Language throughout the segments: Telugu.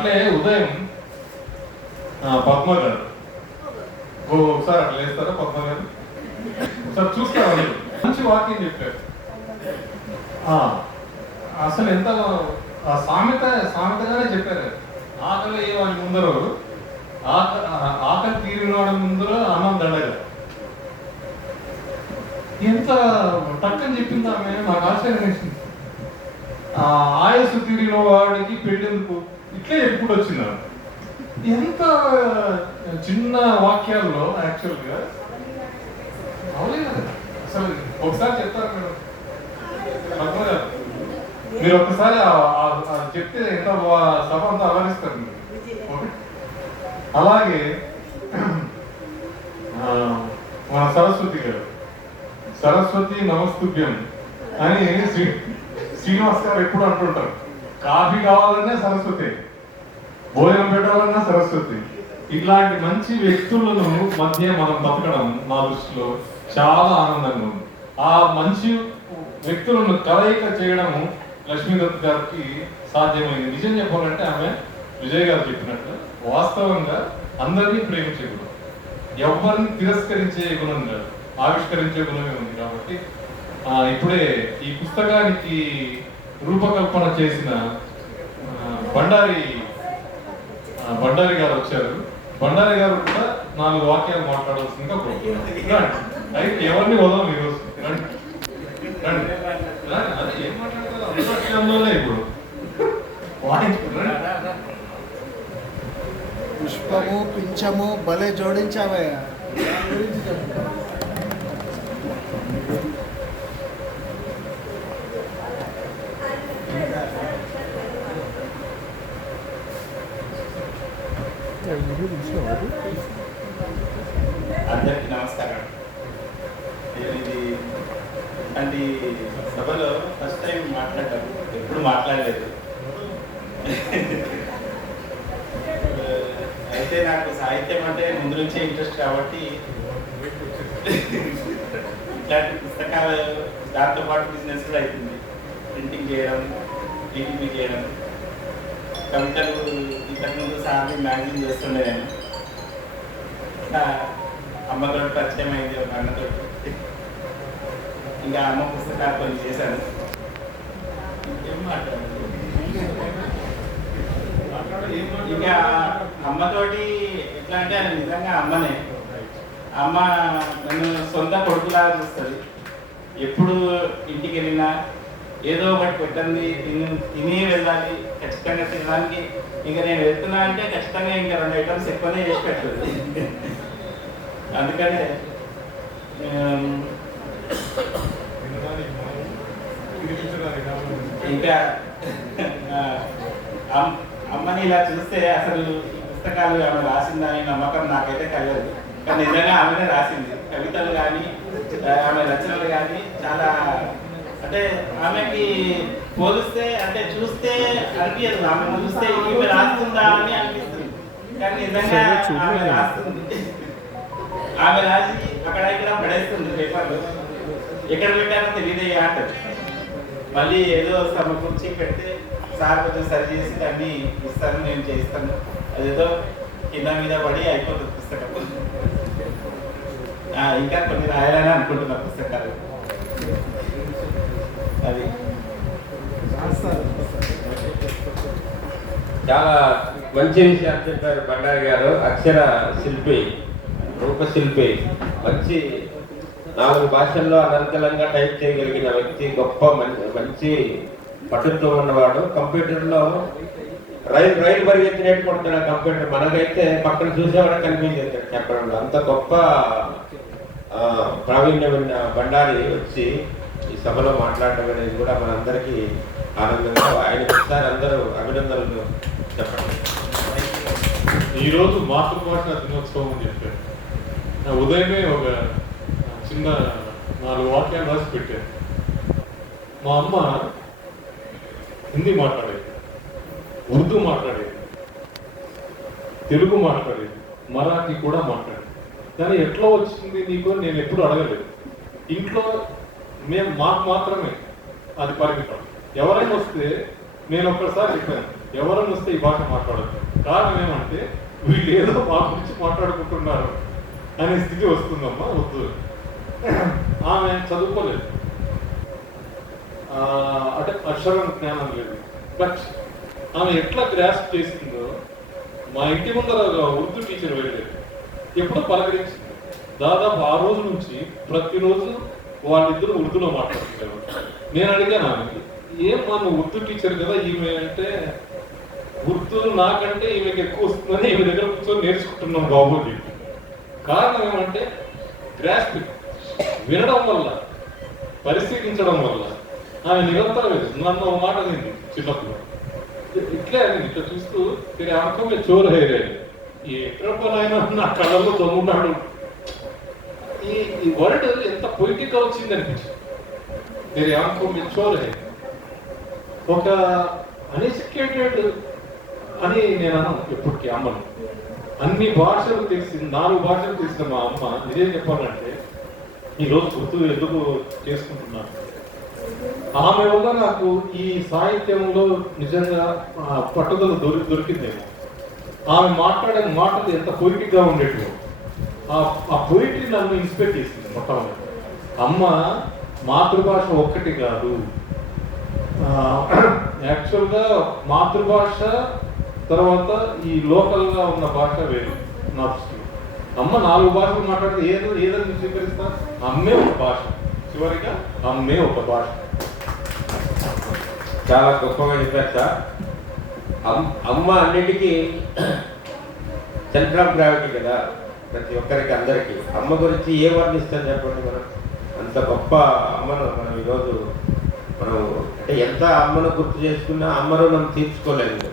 అట్లే ఉదయం పద్మ గారు ఒకసారి అట్లా వేస్తారా? పద్మ గారు ఒకసారి చూస్తారా? మంచి వాక్యం చెప్పారు. అసలు ఎంత సామెతగానే చెప్పారు. ఆకలి వాడి ముందర ఆకలి తీరిన వాడి ముందర అన్నం దండగా ఎంత టక్కని చెప్పింది ఆమె. నాకు ఆశ్చర్యం వేసింది. ఆయస్సు తీరిన వాడికి పెళ్ళెందుకు ఇట్లే చెప్పుకుంటూ వచ్చింది. ఎంత చిన్న వాక్యాల్లో యాక్చువల్గా అవలేదు కదా. అసలు ఒకసారి చెప్తారు మేడం పద్మ గారు, మీరు ఒకసారి చెప్తే ఎంత సభ అంతా అలరిస్తారు మీరు. అలాగే మన సరస్వతి గారు, సరస్వతి నమస్తుభ్యం అని శ్రీనివాస్ గారు ఎప్పుడు అంటుంటారు. కాఫీ కావాలన్నా సరస్వతి, భోజనం పెట్టాలన్నా సరస్వతి. ఇట్లాంటి మంచి వ్యక్తులను మధ్య మనం బతకడం నా దృష్టిలో చాలా ఆనందంగా ఉంది. ఆ మంచి వ్యక్తులను కలయిక చేయడము లక్ష్మీదత్ గారికి సాధ్యమైంది. నిజం చెప్పాలంటే ఆమె విజయ్ గారు చెప్పినట్టు వాస్తవంగా అందరినీ ప్రేమించే గుణం, ఎవరిని తిరస్కరించే గుణం కాదు, ఆవిష్కరించే గుణమే ఉంది. కాబట్టి ఇప్పుడే ఈ పుస్తకానికి రూపకల్పన చేసిన బండారి గారు వచ్చారు. బండారి గారు కూడా 4 వాక్యాలు మాట్లాడాల్సిందిగా కోరుతున్నాను. అయితే ఎవరిని వదలం ఈరోజు. అదే ఏం మాట్లాడతారు అందులోనే ఇప్పుడు పుష్పము పింఛము భలే జోడించావయ్యా. అందరికీ నమస్కారం. ఇది అంటే సభలో ఫస్ట్ టైం మాట్లాడారు, ఎప్పుడు మాట్లాడలేదు. అయితే నాకు సాహిత్యం అంటే ముందు నుంచే ఇంట్రెస్ట్ కాబట్టి ఇట్లాంటి పుస్తకాలు దాంతోపాటు బిజినెస్ కూడా అవుతుంది. ప్రింటింగ్ చేయడం, డిటిపి చేయడం, కవితలు ఇంతకుముందు సార్లు మ్యాగజైన్ చేస్తుండే నేను. అమ్మతో పరిచయం అయింది ఒక అన్నతో. ఇంకా అమ్మ పుస్తకాలు కొన్ని చేశాను. ఇంకా అమ్మతోటి ఎట్లా అంటే అది నిజంగా అమ్మనే. అమ్మ నన్ను సొంత కొడుకులాగా చూస్తుంది. ఎప్పుడు ఇంటికి వెళ్ళినా ఏదో ఒకటి పెట్టండి, తిని వెళ్ళాలి, ఖచ్చితంగా తినడానికి. ఇంకా నేను వెళ్తున్నా అంటే ఖచ్చితంగా ఇంకా 2 ఐటమ్స్ ఎక్కువనే చేసి పెడుతుంది. అందుకనే ఇంకా అమ్మని ఇలా చూస్తే అసలు ఈ పుస్తకాలు ఆమె రాసిందని నమ్మకం నాకైతే కలగదు. కానీ నిజంగా ఆమెనే రాసింది. కవితలు కానీ ఆమె రచనలు కానీ చాలా, అంటే ఆమెకి పోలిస్తే అంటే చూస్తే అనిపించదు, ఆమె చూస్తే ఈమె రాస్తుందా అని అనిపిస్తుంది. కానీ నిజంగా ఆమె రాస్తుంది. ఆమె రాసి అక్కడ ఇక్కడ పడేస్తుంది పేపర్లు. ఎక్కడ పెట్టారో తెలియదే అంటారు. మళ్ళీ ఏదో సమకూర్చి పెడితే సార్ కొంచెం సరి చేసి దాన్ని ఇస్తాను, నేను చేయిస్తాను. అదేదో కింద మీద పడి అయిపోతుంది పుస్తకం. ఇంకా కొన్ని రాయాలని అనుకుంటున్నా పుస్తకాలు. అది చాలా మంచి విషయాలు చెప్పారు బండారి గారు. అక్షర శిల్పి, రూపశిల్పి, మంచి 4 భాషల్లో అనర్గళంగా టైప్ చేయగలిగిన వ్యక్తి, గొప్ప మంచి పట్టుతో ఉన్నవాడు. కంప్యూటర్లో రైలు పరిగెత్తినట్టు కొడుతున్న కంప్యూటర్. మనకైతే పక్కన చూసేవాడు కనిపించేది చెప్పడంలో. అంత గొప్ప ప్రావీణ్యం బండారి వచ్చి ఈ సభలో మాట్లాడడం అనేది కూడా మనందరికీ ఆనందంగా. ఆయన ఒకసారి అందరూ అభినందనలు చెప్పండి. ఈరోజు మాతృభాష దినోత్సవం అని చెప్పారు. ఉదయమే ఒక చిన్న 4 వాక్యాలు రాసి పెట్టారు. మా అమ్మ హిందీ మాట్లాడేది, ఉర్దూ మాట్లాడేది, తెలుగు మాట్లాడేది, మరాఠీ కూడా మాట్లాడేది. కానీ ఎట్లా వచ్చింది నీకు నేను ఎప్పుడు అడగలేదు. ఇంట్లో మాకు మాత్రమే అది పరిమితం. ఎవరైనా వస్తే నేను ఒక్కసారి చెప్పాను, ఎవరైనా వస్తే ఈ భాష మాట్లాడద్దు. కారణం ఏమంటే వీళ్ళు ఏదో మా గురించి మాట్లాడుకుంటున్నారు అనే స్థితి వస్తుందమ్మా, వద్దు. ఆమె చదువుకోలేదు, అంటే అక్షరం జ్ఞానం లేదు. బట్ ఆమె ఎట్లా గ్రాస్ప్ చేసిందో, మా ఇంటి ముందర ఉర్దూ టీచర్ వెళ్ళేది, ఎప్పుడో పలకరించింది. దాదాపు ఆ రోజు నుంచి ప్రతిరోజు వాళ్ళిద్దరూ ఉర్దూలో మాట్లాడుతున్నారు. నేను అడిగాను ఆమెకి, ఏం నువ్వు ఉర్దూ టీచర్ కదా, ఈమె అంటే ఉర్దూ నాకంటే ఈమెకి ఎక్కువ వస్తుందని ఈమె దగ్గర కూర్చొని నేర్చుకుంటున్నాం బాబు అని చెప్పి. కారణం ఏమంటే గ్రాస్పింగ్, వినడం వల్ల, పరిశీలించడం వల్ల. ఆమె నిరంతరం నన్ను ఒక మాట అనింది చిన్నప్పుడు, ఇట్లే అని ఇట్లా చూస్తూ మీరు అనుకోమే చోరు హెయిర్ ఎక్కడ పనైనా నా కళ్ళలో తొమ్మున్నాడు. ఈ వర్డ్ ఎంత పొయిటిక్ గా వచ్చింది అనిపించింది. మీరు అనుకోమే చోరు హెయిర్, ఒక అన్ఎడ్యుకేటెడ్ అని నేను అన్నాను ఎప్పటికీ అమ్మను. అన్ని భాషలు తెలిసి 4 భాషలు తెలిసిన మా అమ్మ నిజం చెప్పాలంటే ఈరోజు గుర్తు ఎందుకు చేసుకుంటున్నాను, ఆమె వల్ల నాకు ఈ సాహిత్యంలో నిజంగా పట్టుదల దొరికిందేమో. ఆమె మాట్లాడే మాటలు ఎంత పొయిటిక్గా ఉండేటివో, ఆ పొయిట్రీ నన్ను ఇన్స్పైర్ చేసింది మొట్టమొదటి. అమ్మ మాతృభాష ఒక్కటి కాదు, యాక్చువల్గా మాతృభాష తర్వాత ఈ లోకల్గా ఉన్న భాష వేరు నా దృష్టిలో. అమ్మ 4 భాషలు మాట్లాడితే ఏదని స్వీకరిస్తా, అమ్మే ఒక భాష, చివరిగా అమ్మే ఒక భాష. చాలా గొప్పగా చెప్పారు సార్. అమ్మ అన్నిటికీ సెంటర్ ఆఫ్ గ్రావిటీ కదా ప్రతి ఒక్కరికి, అందరికీ. అమ్మ గురించి ఏ వర్ణిస్తాను చెప్పండి. మనం అంత గొప్ప అమ్మను మనం ఈరోజు మనం అంటే ఎంత అమ్మను గుర్తు చేసుకున్నా అమ్మను మనం తీర్చుకోలేదు.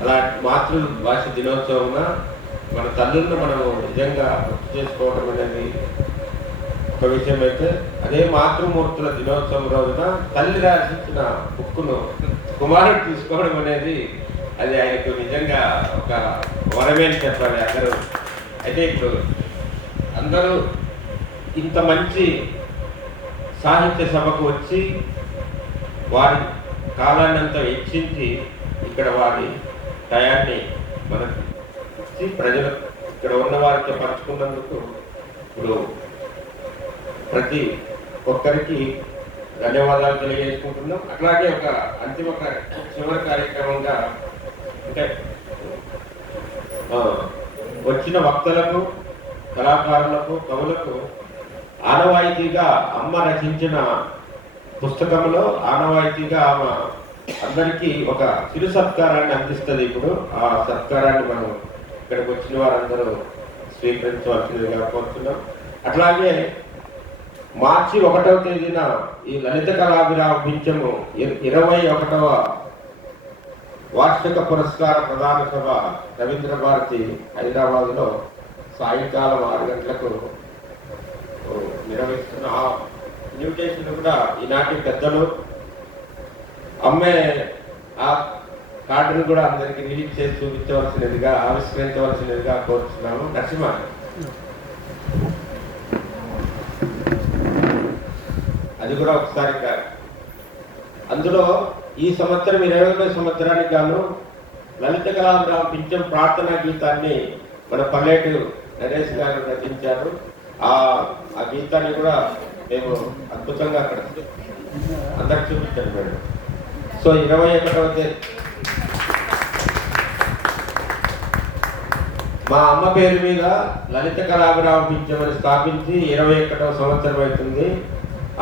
అలా మాతృభాష దినోత్సవంగా మన తల్లులను మనం నిజంగా గుర్తు చేసుకోవడం అనేది ఒక విషయం అయితే, అదే మాతృమూర్తుల దినోత్సవం రోజున తల్లి రాసించిన బుక్కును కుమారుడు తీసుకోవడం అనేది అది ఆయనకు నిజంగా ఒక వరమే అని చెప్పాలి అందరూ. అయితే ఇప్పుడు అందరూ ఇంత మంచి సాహిత్య సభకు వచ్చి వారి కాలాన్ని అంతా వెచ్చించి ఇక్కడ వారి టయాన్ని మనకు ఇచ్చి ప్రజలు ఇక్కడ ఉన్న వారితో పంచుకున్నందుకు ఇప్పుడు ప్రతి ఒక్కరికి ధన్యవాదాలు తెలియజేసుకుంటున్నాం. అట్లాగే ఒక అంతిమ చివరి కార్యక్రమంగా అంటే వచ్చిన వక్తలకు, కళాకారులకు, కవులకు ఆనవాయితీగా అమ్మ రచించిన పుస్తకంలో ఆనవాయితీగా ఆమె అందరికీ ఒక చిరు సత్కారాన్ని అందిస్తుంది. ఇప్పుడు ఆ సత్కారాన్ని మనం ఇక్కడికి వచ్చిన వారందరూ స్వీకరించవలసిందిగా కోరుతున్నాం. అట్లాగే మార్చి 1వ తేదీన ఈ లలిత కళాభిరామ పింఛము 21వ వార్షిక పురస్కార ప్రదాన సభ రవీంద్ర భారతి హైదరాబాద్లో సాయంకాలం 6 గంటలకు నిర్వహిస్తున్న ఆ ఇన్విటేషన్ కూడా ఈనాటి పెద్దలు అమ్మే ఆ కార్డును కూడా అందరికి రిలీజ్ చేసి చూపించవలసినదిగా, ఆవిష్కరించవలసినదిగా కోరుతున్నాము. నరసింహ అది కూడా ఒకసారి అందులో ఈ సంవత్సరం 21వ సంవత్సరానికి గాను లలిత కళాభిరామ పింఛం ప్రార్థనా గీతాన్ని మన పల్లెటు నరేష్ గారు రచించారు. ఆ గీతాన్ని కూడా మేము అద్భుతంగా అక్కడ అందరికి చూపించాను మేడం. సో 21వ తేదీ మా అమ్మ పేరు మీద లలిత కళాభిరామ పింఛమని స్థాపించి 21వ సంవత్సరం అవుతుంది.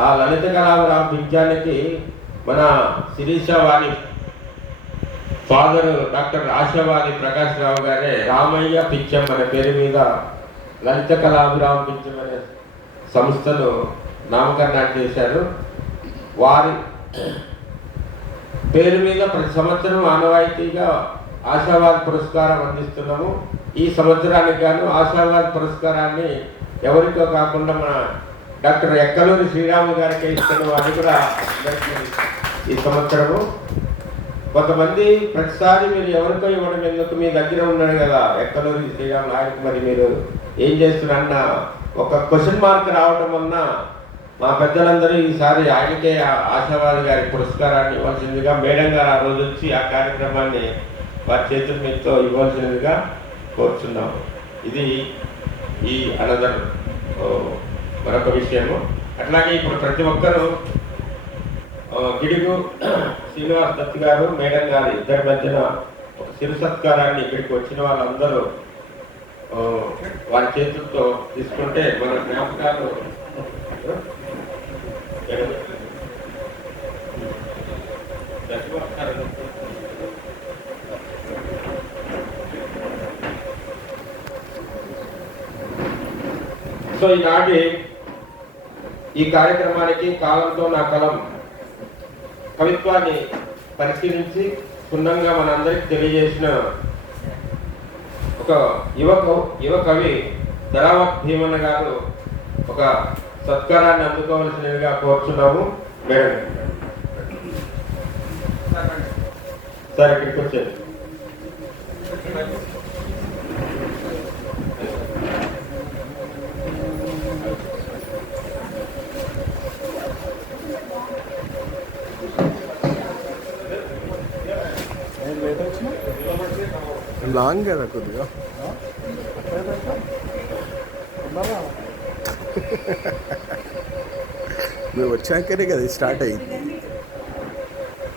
ఆ లలిత కళాభిరామ పింఛానికి మన శిరీషావాణి ఫాదర్ డాక్టర్ ఆశావాణి ప్రకాష్ రావు గారే రామయ్య పింఛం అనే పేరు మీద లలిత కళాభిరామ పింఛం అనే సంస్థను నామకరణాన్ని చేశారు. వారి పేరు మీద ప్రతి సంవత్సరం ఆనవాయితీగా ఆశావాది పురస్కారం అందిస్తున్నాము. ఈ సంవత్సరానికి గాను ఆశావాది పురస్కారాన్ని ఎవరికో కాకుండా మన డాక్టర్ ఎక్కలూరి శ్రీరాము గారికి ఇస్తున్న వారిని కూడా ఈ సంవత్సరము. కొంతమంది ప్రతిసారి మీరు ఎవరికో ఇవ్వడం ఎందుకు, మీ దగ్గర ఉన్నాడు కదా ఎక్కలూరి శ్రీరాములు, ఆయనకు మరి మీరు ఏం చేస్తున్నారన్న ఒక క్వశ్చన్ మార్క్ రావడం వలన మా పెద్దలందరూ ఈసారి ఆయనకే ఆశావాది గారి పురస్కారాన్ని ఇవ్వాల్సిందిగా మేడం గారు ఆ రోజు వచ్చి ఆ కార్యక్రమాన్ని వారి చేతుల మీదతో ఇవ్వాల్సిందిగా కోరుచున్నాం. ఇది ఈ అనదర్ మరొక విషయము. అట్లాగే ఇప్పుడు ప్రతి ఒక్కరూ గిడుగు శ్రీనివాస్ దత్ గారు మేడం గారు ఇద్దరి మధ్యన ఒక చిరు సత్కారాన్ని ఇక్కడికి వచ్చిన వాళ్ళందరూ వారి చేతులతో తీసుకుంటే మన జ్ఞాపకాలు సో ఈనాటి ఈ కార్యక్రమానికి కాలంతో నా కలం కవిత్వాన్ని పరిశీలించి క్షుణ్ణంగా మనందరికీ తెలియజేసిన ఒక యువ కవి ధరావత్ భీమన్న గారు ఒక సత్కారాన్ని అందుకోవాల్సినవిగా కోరుచున్నాము. మేడం సార్ ఇక్కడికి వచ్చేది. లాంగ్ కదా కొద్దిగా మీరు వచ్చాకనే కదా స్టార్ట్ అయింది.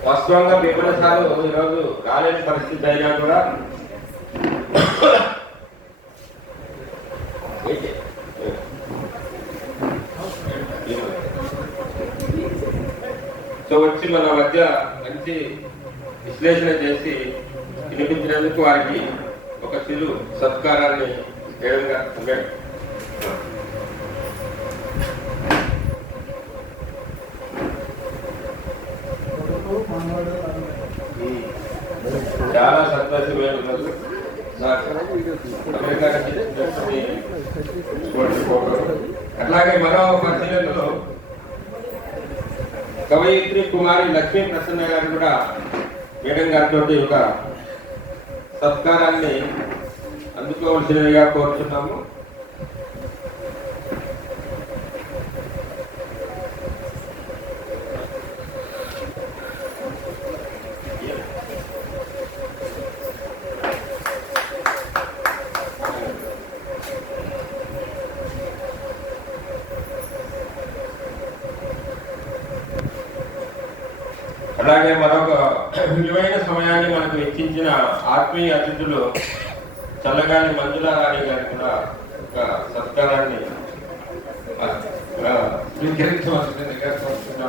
వాస్తవంగా భీమన్న సార్ ఈరోజు రాలేని పరిస్థితి అయినా కూడా సో వచ్చి మన మధ్య మంచి విశ్లేషణ చేసి వినిపించినందుకు వారికి ఒక చిరు సత్కారాన్ని వేయంగా చాలా సంతోషమైన రోజు. అట్లాగే మరో పరిశీలనలో కవయిత్రి కుమారి లక్ష్మీ ప్రసన్న గారు కూడా మేడం గారితో ఒక సత్కారాన్ని అందుకోవాల్సినవిగా కోరుతున్నాము. అలాగే మరొక విలువైన సమయాన్ని మనకు వెచ్చించిన ఆత్మీయ అతిథులు చల్లగాలి మంజులా రాణి గారికి కూడా ఒక సత్కారాన్ని స్వీకరించవలసిందిగా కోరుతున్నాం.